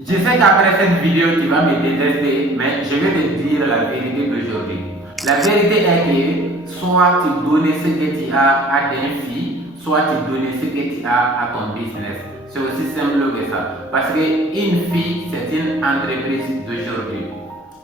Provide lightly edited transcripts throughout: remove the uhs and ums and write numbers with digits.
Je sais qu'après cette vidéo, tu vas me détester, mais je vais te dire la vérité d'aujourd'hui. La vérité est que soit tu donnes ce que tu as à des filles, soit tu donnes ce que tu as à ton business. C'est aussi simple que ça. Parce qu'une fille, c'est une entreprise d'aujourd'hui.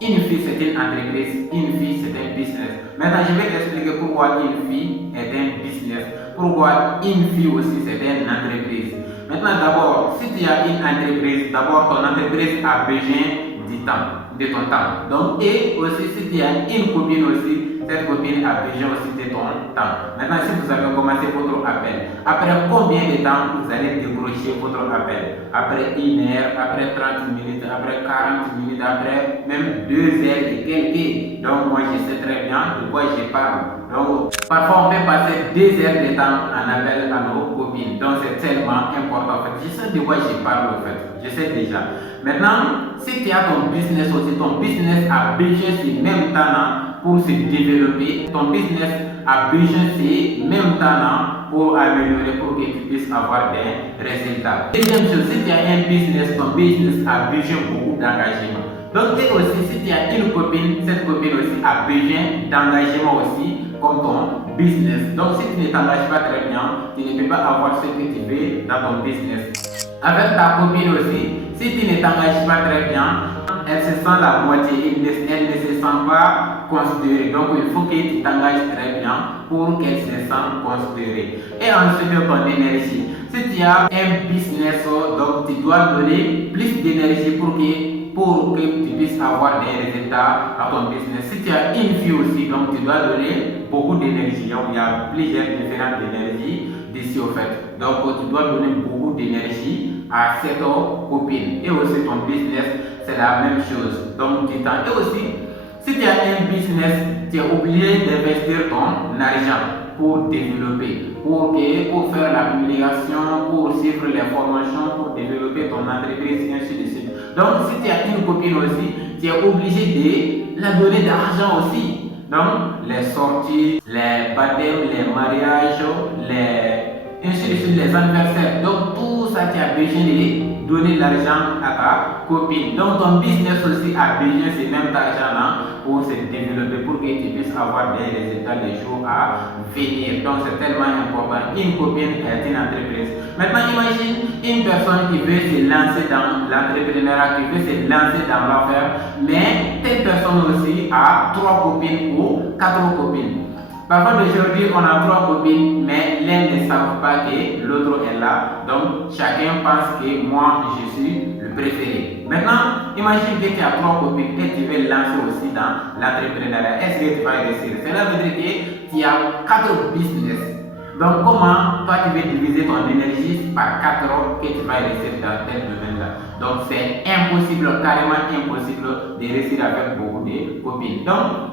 Une fille, c'est une entreprise. Une fille, c'est un business. Maintenant, je vais t'expliquer pourquoi une fille est un business. Pourquoi une fille aussi, c'est une entreprise. Maintenant, d'abord, si tu as une entreprise, d'abord, ton entreprise a besoin du temps, de ton temps. Donc, et aussi, si tu as une copine aussi, cette copine a besoin aussi de ton temps. Maintenant, si vous avez commencé votre appel, après combien de temps vous allez décrocher votre appel? Après 1 heure, après 30 minutes, après 40 minutes, après même 2 heures et quelques. Donc, moi, je sais très bien de quoi je parle. Donc, parfois, on peut passer 2 heures de temps en appel à nos copines. Donc, c'est tellement important. En fait, je sais de quoi je parle, en fait. Je sais déjà. Maintenant, si tu as ton business aussi, ton business a besoin de même temps pour se développer. Ton business a besoin de même temps pour améliorer, pour que tu puisses avoir des résultats. Deuxième chose, si tu as un business, ton business a besoin beaucoup d'engagement. Donc, et aussi, si tu as une copine, cette copine aussi a besoin d'engagement aussi comme ton business. Donc, si tu ne t'engages pas très bien, tu ne peux pas avoir ce que tu veux dans ton business. Avec ta copine aussi, si tu ne t'engages pas très bien, elle se sent la moitié, elle ne se sent pas considérée. Donc, il faut que tu t'engages très bien pour qu'elle se sente considérée. Et ensuite, ton énergie. Si tu as un business, donc tu dois donner plus d'énergie pour que tu puisses avoir des résultats à ton business. Si tu as une fille aussi, donc tu dois donner beaucoup d'énergie. Donc, il y a plusieurs différentes énergies d'ici au fait. Donc, tu dois donner beaucoup d'énergie à cette copine. Et aussi, ton business, c'est la même chose. Donc, du temps. Et aussi, si tu as un business, tu es obligé d'investir ton argent pour développer, pour faire la publication, pour suivre les formations, pour développer ton entreprise, et ainsi de suite. Donc, si tu as une copine aussi, tu es obligé de la donner d'argent aussi. Donc, les sorties, les baptêmes, les mariages, ainsi de suite, les anniversaires. Donc, tout ça, tu as besoin de donner l'argent à ta copine. Donc, ton business aussi a besoin de ce même argent-là pour se développer, pour que tu puisses avoir des résultats les jours à venir. Donc, c'est tellement important. Une copine est une entreprise. Maintenant, imagine une personne qui veut se lancer dans l'entrepreneuriat, qui veut se lancer dans l'affaire, mais cette personne aussi a 3 copines ou 4 copines. Parfois d'aujourd'hui, on a 3 copines, mais l'un ne savent pas que l'autre est là. Donc, chacun pense que moi, je suis le préféré. Maintenant, imagine que tu as 3 copines et tu veux lancer aussi dans l'entrepreneuriat. Est-ce que tu vas réussir? Cela veut dire que tu as 4 business. Donc, comment toi tu veux diviser ton énergie par 4 heures que tu vas réussir dans tel domaine-là? Donc, c'est impossible, carrément impossible de réussir avec beaucoup de copines. Donc,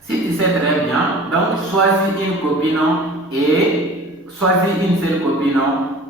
si tu sais très bien, donc choisis une copine et choisis une seule copine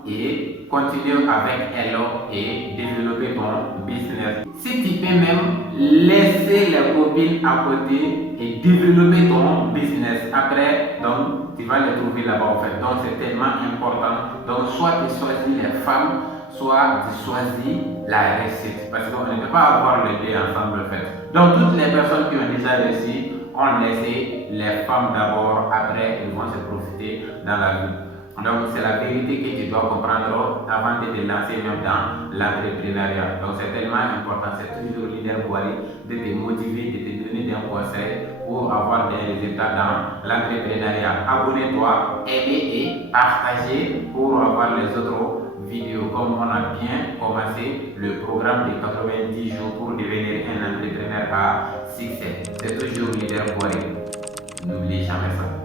et continue avec elle et développer ton business. Si tu peux même laisser les copines à côté et développer ton business, après, donc tu vas les trouver là-bas en fait. Donc c'est tellement important. Donc soit tu choisis les femmes, soit tu choisis la réussite. Parce qu'on ne peut pas avoir les deux ensemble en fait. Donc toutes les personnes qui ont déjà réussi, on laisse les femmes d'abord, après ils vont se profiter dans la vie. Donc c'est la vérité que tu dois comprendre avant de te lancer même dans l'entrepreneuriat. Donc c'est tellement important, c'est toujours leader Boari de te motiver, de te donner des conseils pour avoir des résultats dans l'entrepreneuriat. Abonne-toi, aimez et partagez pour avoir les autres vidéos. Comme on a bien commencé le programme de 90 jours pour devenir un entrepreneur à succès. C'est toujours leader Boari. N'oubliez jamais ça.